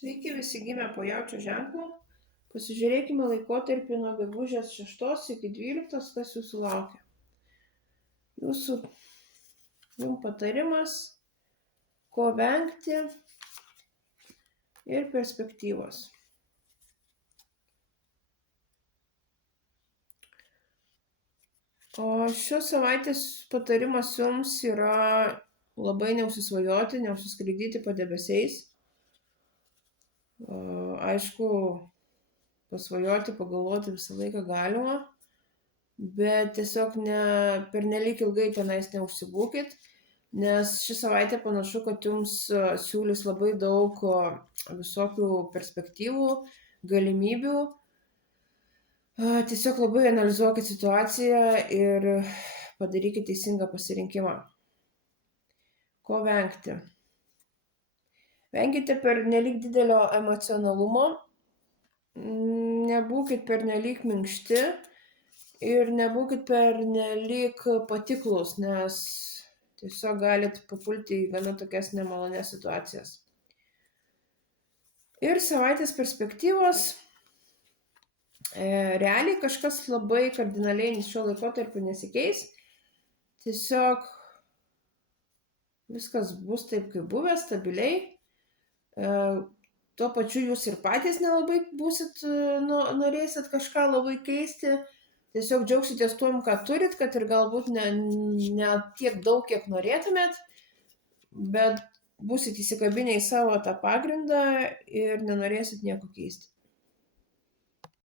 Sveiki visi gimę po jaučio ženklu. Pasižiūrėkime laikotarpį nuo gegužės 6 iki 12, kas jūsų laukia. Jums patarimas, ko vengti ir perspektyvos. O šios savaitės patarimas jums yra labai neužsisvajoti, neužsiskraidyti padebesiais. Aišku, pasvajoti, pagalvoti visą laiką galima, bet tiesiog pernelyg ilgai tenais neužsibūkit, nes ši savaitė panašu, kad jums siūlys labai daug visokių perspektyvų, galimybių. Tiesiog labai analizuokit situaciją ir padarykit teisingą pasirinkimą. Ko vengti? Venkite pernelyg didelio emocionalumo, nebūkit pernelyg minkšti ir nebūkit pernelyg patiklus, nes tiesiog galit papulti į gana tokias nemalonias situacijas. Ir savaitės perspektyvos. Realiai kažkas labai kardinaliai šiuo laikotarpiu nesikeis. Tiesiog viskas bus taip, kaip buvę, stabiliai. Tuo pačiu jūs ir patys nelabai norėsit kažką labai keisti. Tiesiog džiaugsitės tuom, ką turit, kad ir galbūt ne tiek daug, kiek norėtumėt, bet būsit įsikabinę į savo tą pagrindą ir nenorėsit nieko keisti.